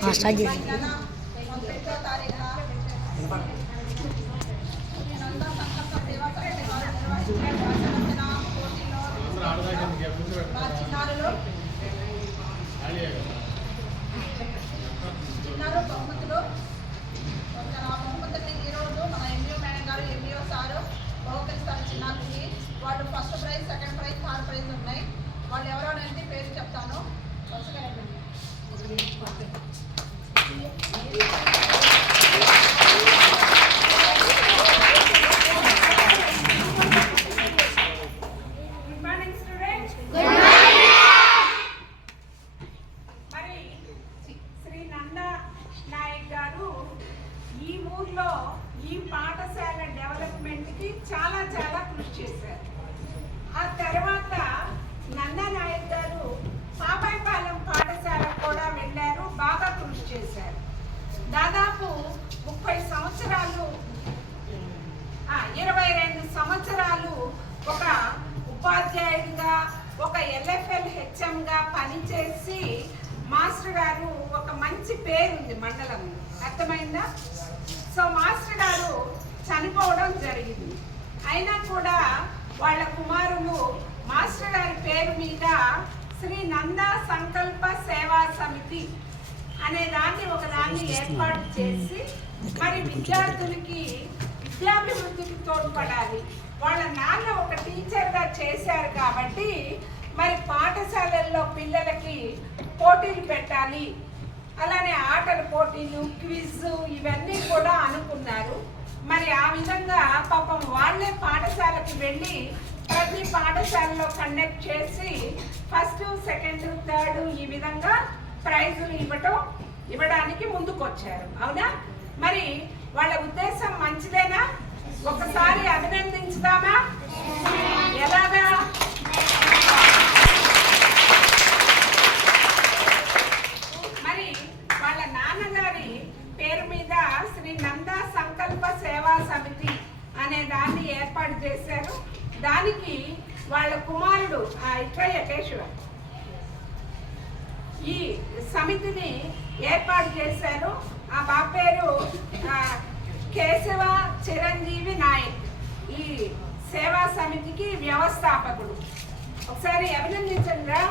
Start చేసి చిన్నారు బహుమతులు బహుమతుల్ని ఈరోజు మన ఎంఈఓ మేడం గారు ఎంఈఓ సారు బహుకరిస్తారు చిన్నారులకి. వాళ్ళు first prize, second prize, third prize ఉన్నాయి. వాళ్ళు ఎవరో అనేది పేరు చెప్తాను. ఈ ఊర్లో ఈ పాఠశాల డెవలప్మెంట్కి చాలా చాలా కృషి చేశారు. ఆ తర్వాత నందా నాయక్ గారు పాపాయపాలెం పాఠశాల కూడా వెళ్ళారు, బాగా కృషి చేశారు. దాదాపు 30 సంవత్సరాలు 22 సంవత్సరాలు ఒక ఉపాధ్యాయుడిగా, ఒక ఎల్ఎఫ్ఎల్ హెచ్ఎంగా పనిచేసి మాస్టర్ గారు ఒక మంచి పేరుంది మండలంలో. అర్థమైందా? సో మాస్టర్ గారు చనిపోవడం జరిగింది. అయినా కూడా వాళ్ళ కుమారులు మాస్టర్ గారి పేరు మీద శ్రీ నందా సంకల్ప సేవా సమితి అనే ఒకదాన్ని ఏర్పాటు చేసి మరి విద్యార్థులకి విద్యాభివృద్ధికి తోడ్పడాలి. వాళ్ళ నాన్న ఒక టీచర్గా చేశారు కాబట్టి మరి పాఠశాలల్లో పిల్లలకి పోటీలు పెట్టాలి, అలానే ఆటల పోటీలు, క్విజ్ ఇవన్నీ కూడా అనుకున్నారు. మరి ఆ విధంగా పాపం వాళ్ళే పాఠశాలకు వెళ్ళి ప్రతి పాఠశాలలో కండక్ట్ చేసి ఫస్ట్, సెకండ్, థర్డ్ ఈ విధంగా ప్రైజులు ఇవ్వడానికి ముందుకొచ్చారు. అవునా? మరి వాళ్ళ ఉద్దేశం మంచిదేనా? ఒకసారి అభినందించుదామా? ఎలాగా? మరి వాళ్ళ నాన్నగారి పేరు మీద శ్రీ నందా సంకల్ప సేవా సమితి అనే దాన్ని ఏర్పాటు చేశారు. దానికి వాళ్ళ కుమారుడు కేశవ ఈ సమితిని ఏర్పాటు చేశారు. ఆ బాబు పేరు కేశవ చిరంజీవి నాయక్. ఈ సేవా సమితికి వ్యవస్థాపకుడు. ఒకసారి అభినందించండి రా.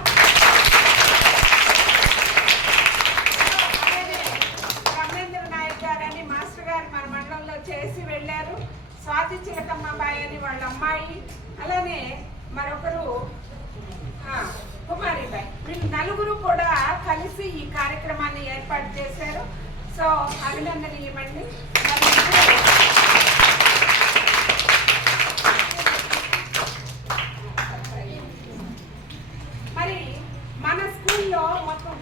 రమేంద్ర నాయక్ గారని మాస్టర్ గారు మన మండలంలో చేసి వెళ్ళారు. స్వాతి చిలకమ్మబాయి అని వాళ్ళ అమ్మాయి, అలానే మరొకరు కుమారిబాయి. వీళ్ళు నలుగురు కూడా కలిసి ఈ కార్యక్రమాన్ని ఏర్పాటు చేశారు. సో అభినందనీయమండి. మరి మన స్కూల్లో మొత్తం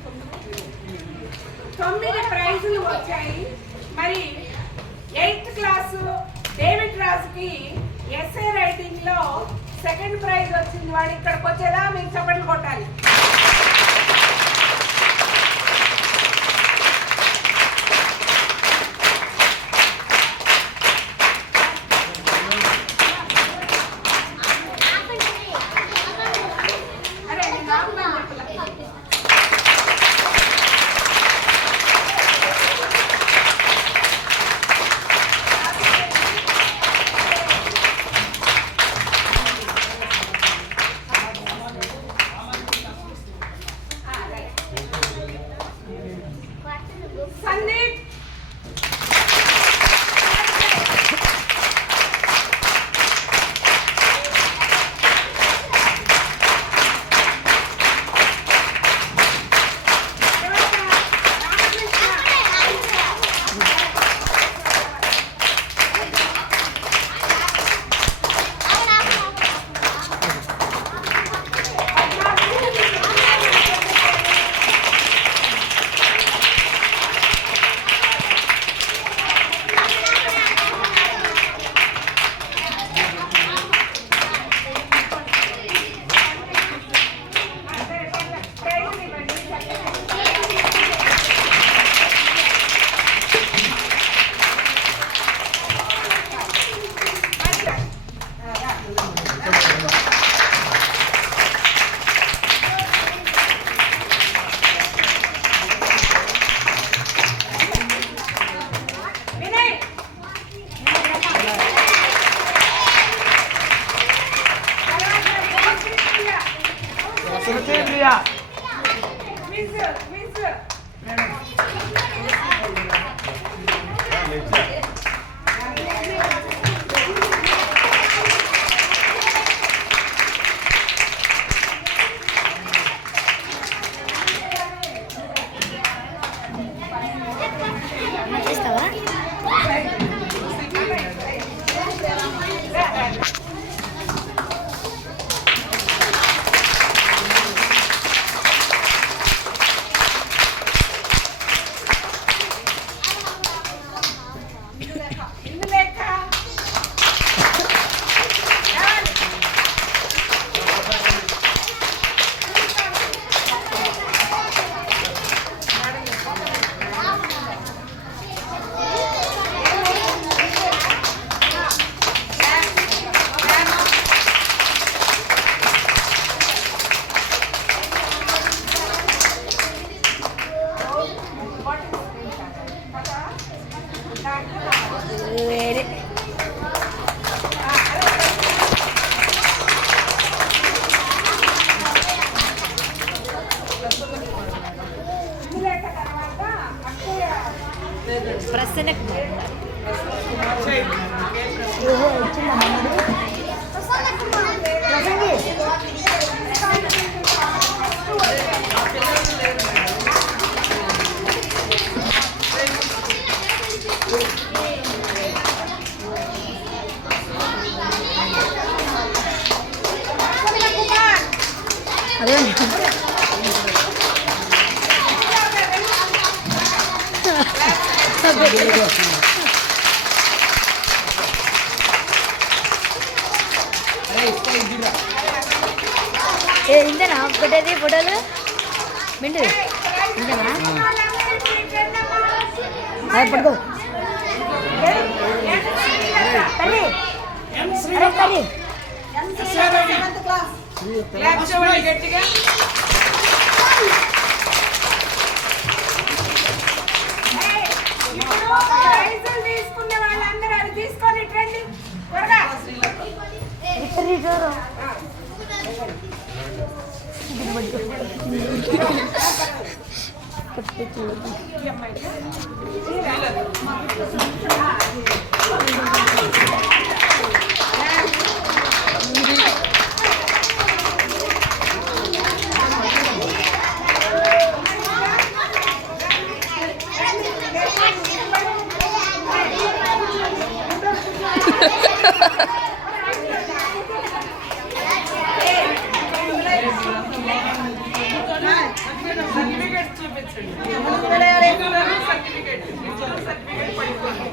9 ప్రైజులు వచ్చాయి. మరి 8th క్లాసు డేవిడ్ రాజుకి ఎస్ఏ రైటింగ్ లో సెకండ్ ప్రైజ్ వచ్చింది. వాడు ఇక్కడికి వచ్చేలా మీరు చప్పట్లు కొట్టాలి. మిస్ చేస్తావా? ఇందులేక వేరే ఇందులేక తర్వాత అక్కయ్య ప్రసన్న ఓహో వచ్చిందమ్మా ప్రసంగి కుమార్ అదే ఏ ఇంతేనా పెట్టేది ఫోటోలు మిండు ఇంతేనా అదే పడుకో తల్లి అరే తల్లి సెవెంత్ క్లాస్ క్లాప్ చేయండి గట్టిగా ఇప్పుడు ప్రైజులు తీసుకున్న వాళ్ళందరూ అది తీసుకొని రండి త్వరగా చూడు ఈ అమ్మాయికి సర్టిఫికేట్ చూపించండి సర్టిఫికేట్ సర్టిఫికేట్ పడుకోండి